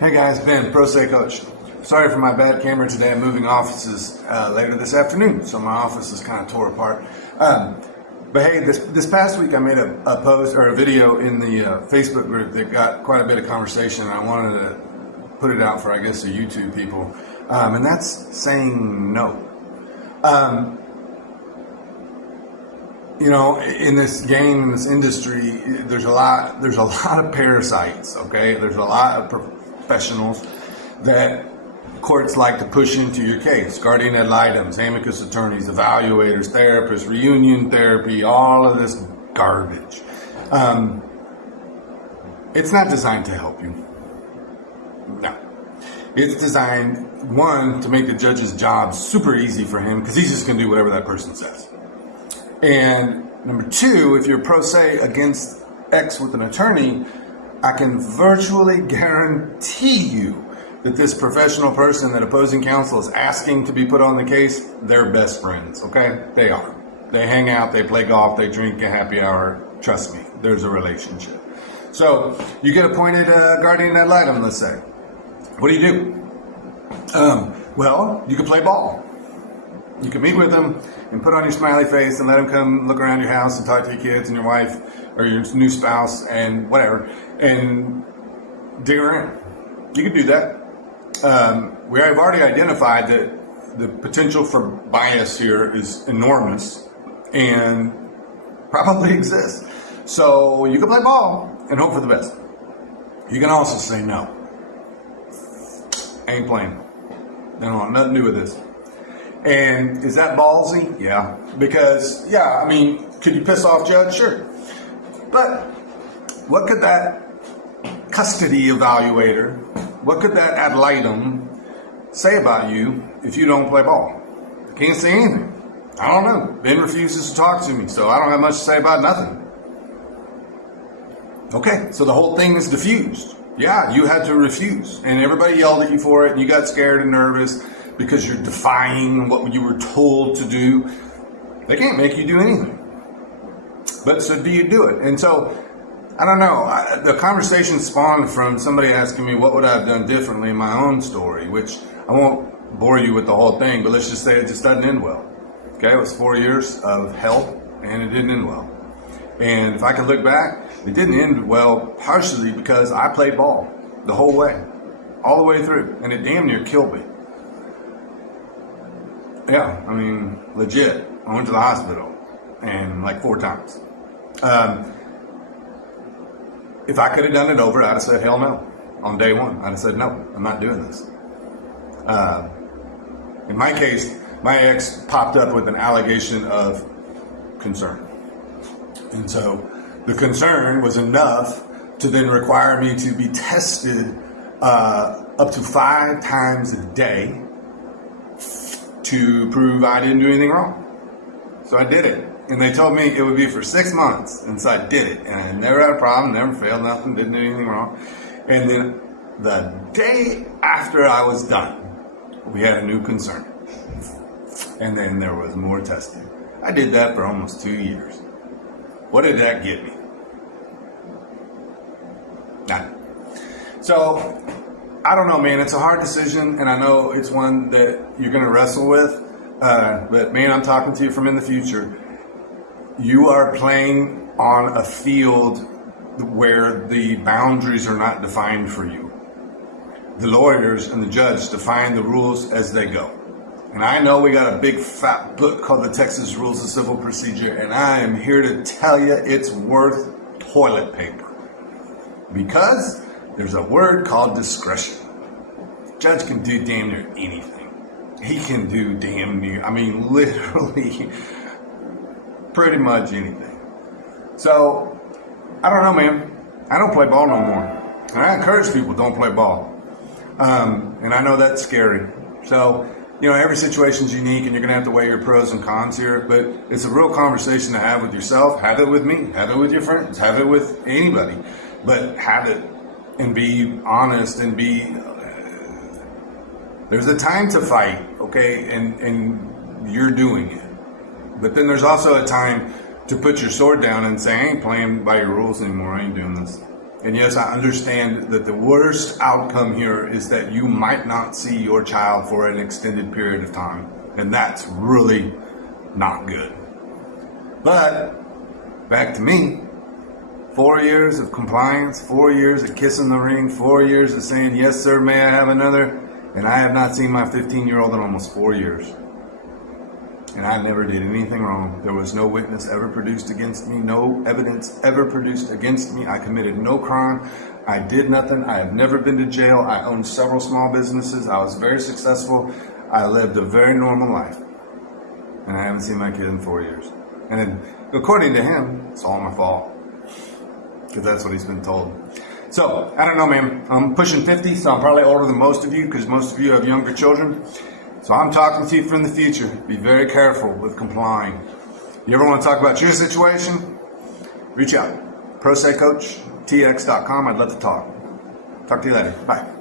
Hey guys, Ben, Pro Se Coach. Sorry for my bad camera today. I'm moving offices later this afternoon, so my office is kind of tore apart. But hey, this past week I made a post or a video in the Facebook group that got quite a bit of conversation, and I wanted to put it out for, I guess, the YouTube people. And that's saying no. You know, in this game, in this industry, there's a lot of parasites. Okay, there's a lot of professionals that courts like to push into your case: guardian ad litems, amicus attorneys, evaluators, therapists, reunion therapy, all of this garbage. It's not designed to help you. No. It's designed, one, to make the judge's job super easy for him because he's just going to do whatever that person says. And number two, if you're pro se against X with an attorney, I can virtually guarantee you that this professional person that opposing counsel is asking to be put on the case, they're best friends, okay? They are. They hang out, they play golf, they drink a happy hour. Trust me, there's a relationship. So you get appointed a guardian ad litem, let's say. What do? Well, you can play ball. You can meet with them and put on your smiley face and let them come look around your house and talk to your kids and your wife or your new spouse and whatever, and dig around. You can do that. We have already identified that the potential for bias here is enormous and probably exists. So you can play ball and hope for the best. You can also say no. I ain't playing. I don't want nothing to do with this. And is that ballsy? Yeah. Because, I mean, could you piss off judge? Sure. But what could that custody evaluator, what could that ad litem say about you if you don't play ball? Can't say anything. I don't know. Ben refuses to talk to me, so I don't have much to say about nothing. Okay, so the whole thing is diffused. Yeah, you had to refuse, and everybody yelled at you for it, and you got scared and nervous because you're defying what you were told to do. They can't make you do anything. But so do you do it? And so, I don't know, the conversation spawned from somebody asking me what would I have done differently in my own story, which I won't bore you with the whole thing, but let's just say it just doesn't end well. Okay, it was 4 years of hell, and it didn't end well. And if I can look back, it didn't end well partially because I played ball the whole way, all the way through, and it damn near killed me. Yeah, I mean, legit. I went to the hospital, and like 4 times. If I could have done it over, I'd have said hell no. On day one, I'd have said no, I'm not doing this. In my case, my ex popped up with an allegation of concern. And so the concern was enough to then require me to be tested up to 5 times a day to prove I didn't do anything wrong. So I did it. And they told me it would be for 6 months. And so I did it. And I never had a problem, never failed nothing, didn't do anything wrong. And then the day after I was done, we had a new concern. And then there was more testing. I did that for almost 2 years. What did that get me? Nothing. So, I don't know, man. It's a hard decision, and I know it's one that you're going to wrestle with. But, man, I'm talking to you from in the future. You are playing on a field where the boundaries are not defined for you. The lawyers and the judge define the rules as they go. And I know we got a big fat book called the Texas Rules of Civil Procedure, and I am here to tell you it's worth toilet paper. Because there's a word called discretion. The judge can do damn near anything. He can do damn near, I mean, literally, pretty much anything. So, I don't know, man. I don't play ball no more. And I encourage people, don't play ball. And I know that's scary. So, you know, every situation's unique, and you're going to have to weigh your pros and cons here, but it's a real conversation to have with yourself. Have it with me. Have it with your friends. Have it with anybody. But have it and be honest and be... there's a time to fight, okay, and you're doing it. But then there's also a time to put your sword down and say, I ain't playing by your rules anymore. I ain't doing this. And yes, I understand that the worst outcome here is that you might not see your child for an extended period of time. And that's really not good. But back to me, 4 years of compliance, 4 years of kissing the ring, 4 years of saying, yes, sir, may I have another? And I have not seen my 15-year-old in almost 4 years. And I never did anything wrong. There was no witness ever produced against me, no evidence ever produced against me. I committed no crime. I did nothing. I have never been to jail. I owned several small businesses. I was very successful. I lived a very normal life. And I haven't seen my kid in 4 years. And then, according to him, it's all my fault. Because that's what he's been told. So, I don't know, man. I'm pushing 50, so I'm probably older than most of you, because most of you have younger children. So I'm talking to you from the future. Be very careful with complying. You ever want to talk about your situation? Reach out. ProSayCoachTX.com. I'd love to talk. Talk to you later. Bye.